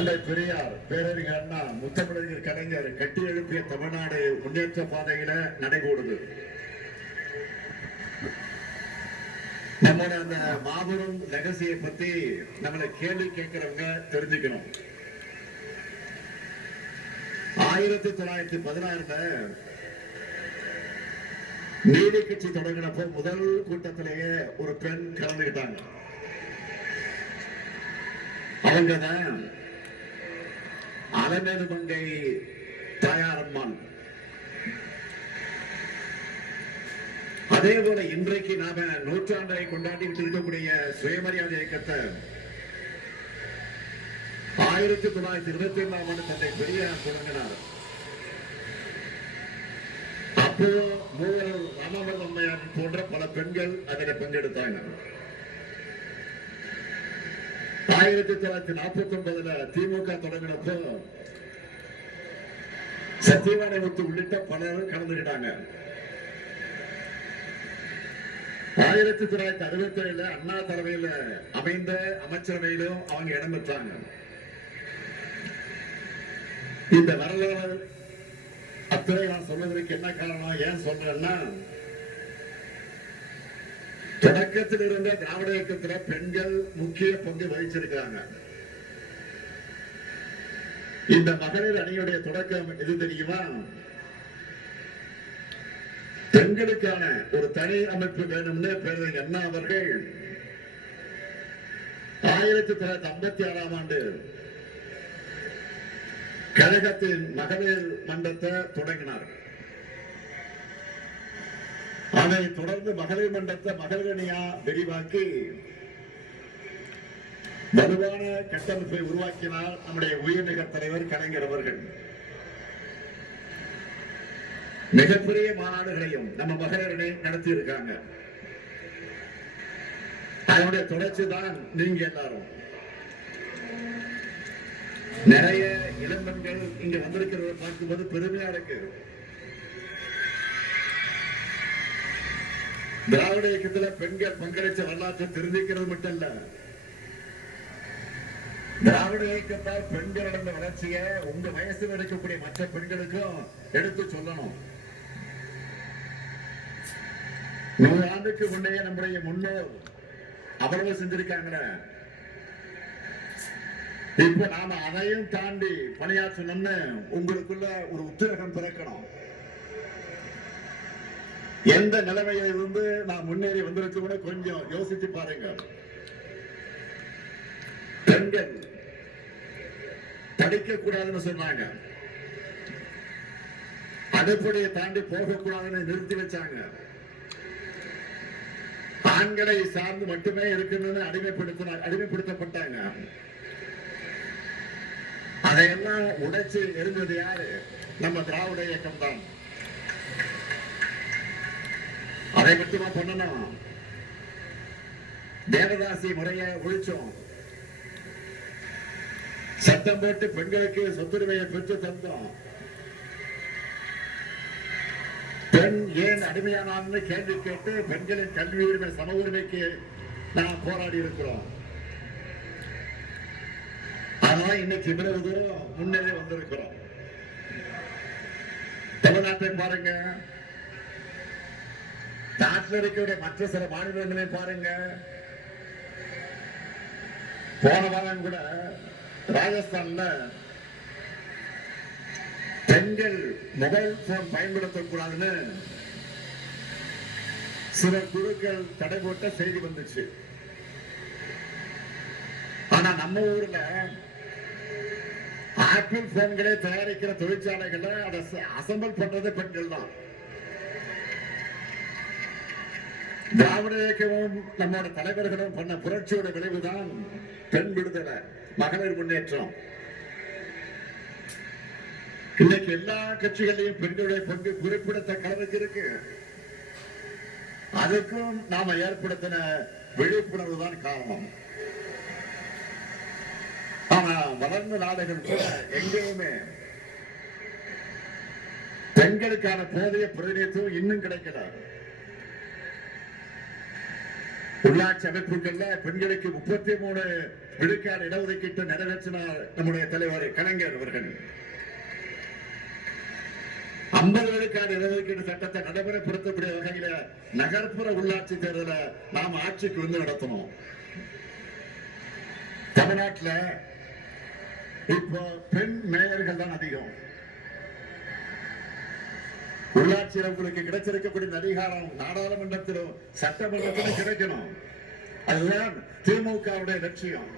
தந்தை பெரியார் பேரறிஞர் அண்ணா முத்தமிழர் கலைஞர் கட்டி எழுப்பிய தமிழ்நாடு முன்னேற்ற பாதையில நடைபோடுது. நம்மளோட அந்த மாபெரும் லெகசியை பத்தி நம்மளை கேள்வி கேட்கிறவங்க தெரிஞ்சுக்கணும். ஆயிரத்தி தொள்ளாயிரத்தி பதினாறுல நீதி கட்சி தொடங்கினப்போ முதல் கூட்டத்திலேயே ஒரு பெண் கலந்துகிட்டாங்க. அவங்கதான் அலமேலு மங்கை தாயாரம்மான் அதே போல இன்றைக்கு நாம நூற்றாண்டை கொண்டாடிட்டு இருக்கக்கூடிய சுயமரியாதை இயக்கத்தை ஆயிரத்தி தொள்ளாயிரத்தி இருபத்தி ஒன்றாம் ஆண்டு தந்தை பெரியார் தொடங்கினார். அப்போ மூவர் ராமவர் அம்மையார் போன்ற பல பெண்கள் அதில் பங்கெடுத்தாங்க ஆயிரத்தி தொள்ளாயிரத்தி நாற்பத்தி ஒன்பதுல திமுக தொடங்கினப்போ சத்தியவாணி உள்ளிட்ட பலரும் கலந்துகிட்டாங்க. ஆயிரத்தி தொள்ளாயிரத்தி அறுபத்தி ஏழுல அண்ணா தலைமையில அமைந்த அமைச்சரவையிலும் அவங்க இடம் பெற்றாங்க. இந்த வரலாறு அத்தனை நான் சொல்வதற்கு என்ன காரணம் ஏன் சொல்றேன்னா தொடக்கத்தில் இருந்த திராவிட இயக்கத்துல பெண்கள் முக்கிய பங்கு வகிச்சிருக்கிறாங்க. இந்த மகளிர் அணியுடைய தொடக்கம் எது தெரியுமா? பெண்களுக்கான ஒரு தனி அமைப்பு வேணும்னு பேரறிஞர் அண்ணா அவர்கள் ஆயிரத்தி தொள்ளாயிரத்தி ஐம்பத்தி ஆறாம் ஆண்டு கழகத்தின் மகளிர் மன்றத்தை தொடங்கினார். அதை தொடர்ந்து மகளிர் மன்றத்தை மகளிரணியா விரிவாக்கி வலுவான கட்டமைப்பை உருவாக்கினார் நம்முடைய உயர்நிகர் தலைவர் கலைஞர் அவர்கள். மிகப்பெரிய மாநாடுகளையும் நம்ம மகளிர் நடத்தி இருக்காங்க அதனுடைய தொடர்ச்சி தான் நீங்க எல்லாரும். நிறைய இளம்பெண்கள் இங்க வந்திருக்கிறத பார்க்கும்போது பெருமையா இருக்கு. திராவிட இயக்கத்துல பெண்கள் பங்களிச்ச வரலாற்றை தெரிஞ்சுக்கிறது மட்டும் இல்ல திராவிட இயக்கத்தால் பெண்கள் நடந்த வளர்ச்சியை உங்க வயசு இருக்கக்கூடிய மற்ற பெண்களுக்கும் எடுத்து சொல்லணும். நூறு ஆண்டுக்கு முன்னே நம்முடைய முன்னோர் அவ்வளவு செஞ்சிருக்காங்களே. இப்ப நாம அதையும் தாண்டி பணியாற்றணும்னு உங்களுக்குள்ள ஒரு உத்வேகம் பிறக்கணும். எந்த நிலைமையில இருந்து நான் முன்னேறி வந்திருக்கோம்னு கொஞ்சம் யோசிச்சு பாருங்க. பெண்கள் படிக்க கூடாதுன்னு சொன்னாங்க. அடுப்படியை தாண்டி போகக்கூடாதுன்னு நிறுத்தி வச்சாங்க. ஆண்களை சார்ந்து மட்டுமே இருக்கணும்னு அடிமைப்படுத்தின அடிமைப்படுத்தப்பட்டாங்க. அதையெல்லாம் உடைச்சு எழுந்தது யாரு? நம்ம திராவிட இயக்கம் தான் அதை மட்டுமா பண்ணணும் தேவதாசி முறைய ஒழிச்சோம். சட்டம் போட்டு பெண்களுக்கு சொத்துரிமையை பெற்று தந்தோம். பெண் ஏன் அடிமையானான்னு கேள்வி கேட்டு பெண்களின் கல்வி உரிமை சம உரிமைக்கு நாம் போராடி இருக்கிறோம். அதனால இன்னைக்கு இவ்வளவு தூரம் முன்னேறி வந்திருக்கிறோம். தமிழ்நாட்டை பாருங்க நாட்டில் மற்ற சில மாநிலங்களையும் பாருங்க. போன வாரம் கூட ராஜஸ்தான்ல பெண்கள் மொபைல் போன் பயன்படுத்தக்கூடாதுன்னு சில குழுக்கள் தடை போட்ட செய்தி வந்துச்சு. ஆனா நம்ம ஊர்ல ஆப்பிள் போன்களை தயாரிக்கிற தொழிற்சாலைகள்ல அதை அசம்பிள் பண்றது பெண்கள் தான் திராவிட இயக்கமும் நம்மோட தலைவர்களும் பண்ண புரட்சியோட விளைவுதான் பெண் விடுதலை மகளிர் முன்னேற்றம். இன்னைக்கு எல்லா கட்சிகளையும் பெண்களுடைய பங்கு குறிப்பிடத்தக்க அளவுக்கு இருக்கு. அதுக்கும் நாம ஏற்படுத்தின விழிப்புணர்வு தான் காரணம். ஆனா வளர்ந்த நாடுகள் கூட எங்கேயுமே பெண்களுக்கான போதிய பிரதிநிதித்துவம் இன்னும் கிடைக்கல. உள்ளாட்சி அமைப்புகள்ல பெண்களுக்கு முப்பத்தி மூணு விழுக்காடு இடஒதுக்கீட்டு நிறைவேற்றினார் நம்முடைய தலைவர் கலைஞர் அவர்கள். ஐம்பது விழுக்காடு இடஒதுக்கீடு சட்டத்தை நடைமுறைப்படுத்தக்கூடிய வகையில நகர்ப்புற உள்ளாட்சி தேர்தலை நாம் ஆட்சிக்கு வந்து நடத்தணும். தமிழ்நாட்டுல இப்போ பெண் மேயர்கள் தான் அதிகம். உள்ளாட்சியில் உங்களுக்கு கிடைச்சிருக்கக்கூடிய அதிகாரம் நாடாளுமன்றத்திலும் சட்டமன்றத்திலும் கிடைக்கணும். அதுதான் திமுகவுடைய லட்சியம்.